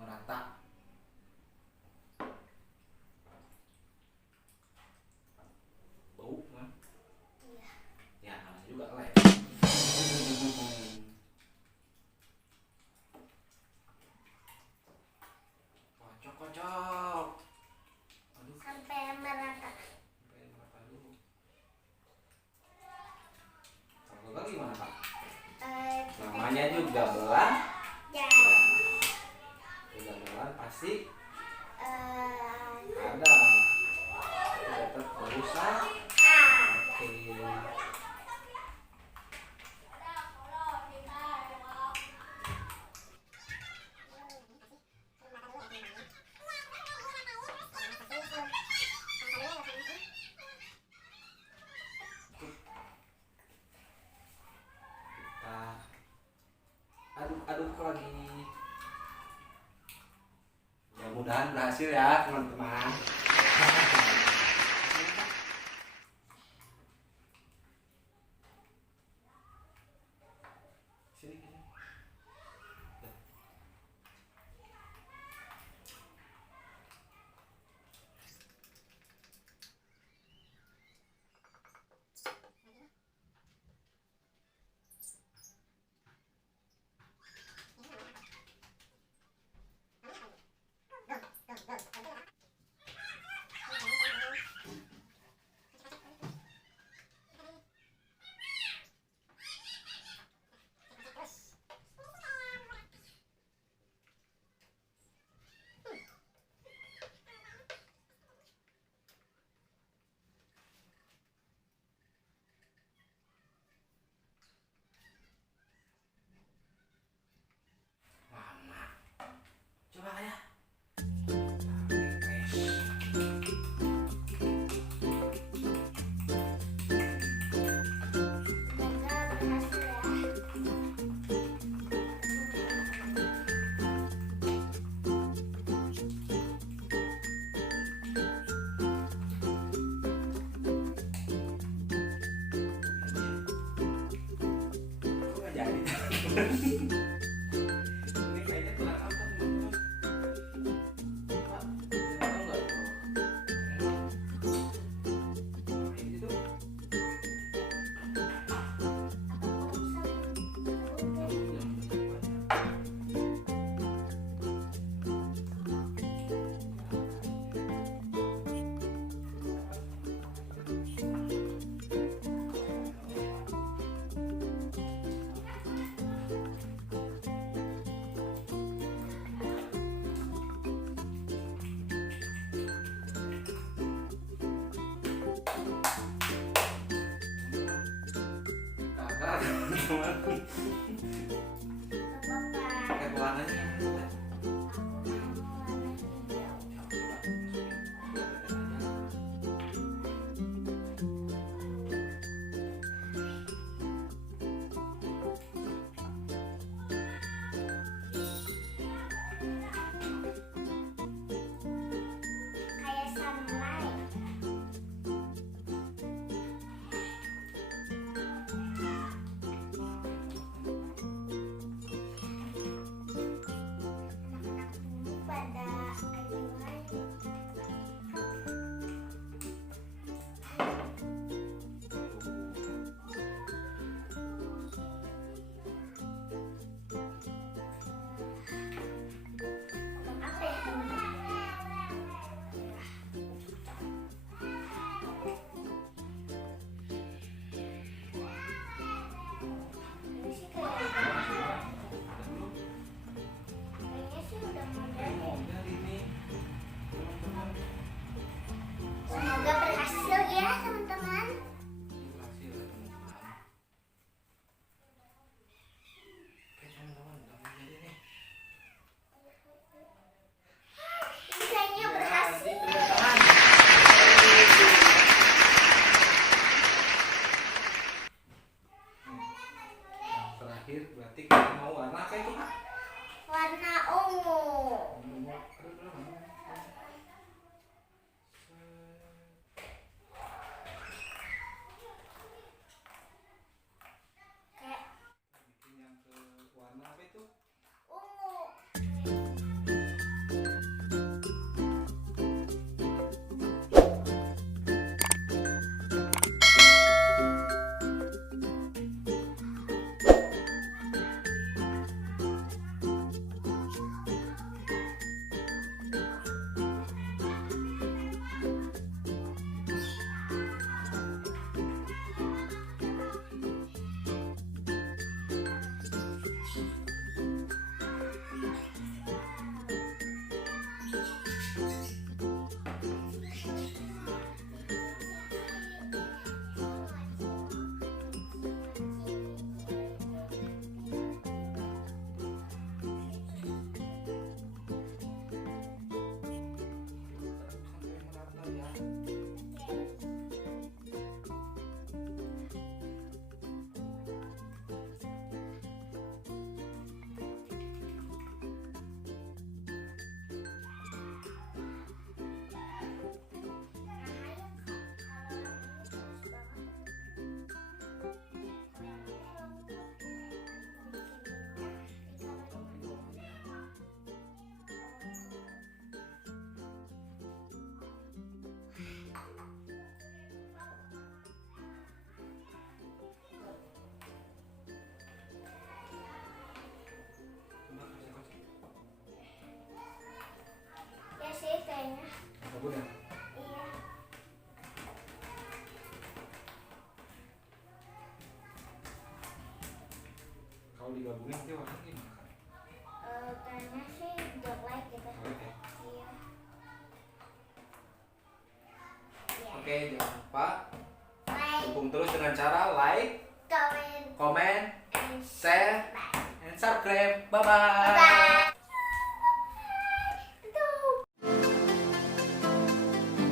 merata. Bau kan? Iya. Ya namanya juga lem. Kocok. Aduh, Sampai merata. sampai merata dulu. Kalau gagal gimana Kak? Namanya juga belah. Ya. Kegagalan pasti Eh, ada. Tetap berusaha. Oke. Kita aduk-aduk lagi. Mudah-mudahan berhasil ya teman-teman. Sini, sini. Mama, coba ya. semoga berhasil ya. Kok nggak jadi? Ini kayaknya kurang apa teman-teman? Pak, tahu nggak tuh? Ini tuh. Kakak, teman-teman. Pakai pewarnanya yang mana, Teh? Kayak samurai. Kalau digabungin nanti warnanya gimana kan? Kayaknya sih dark light gitu. Oke. Iya. Iya. Oke, jangan lupa Like, dukung terus dengan cara like, comment, comment, and share, subscribe. and subscribe. Bye bye. Bye.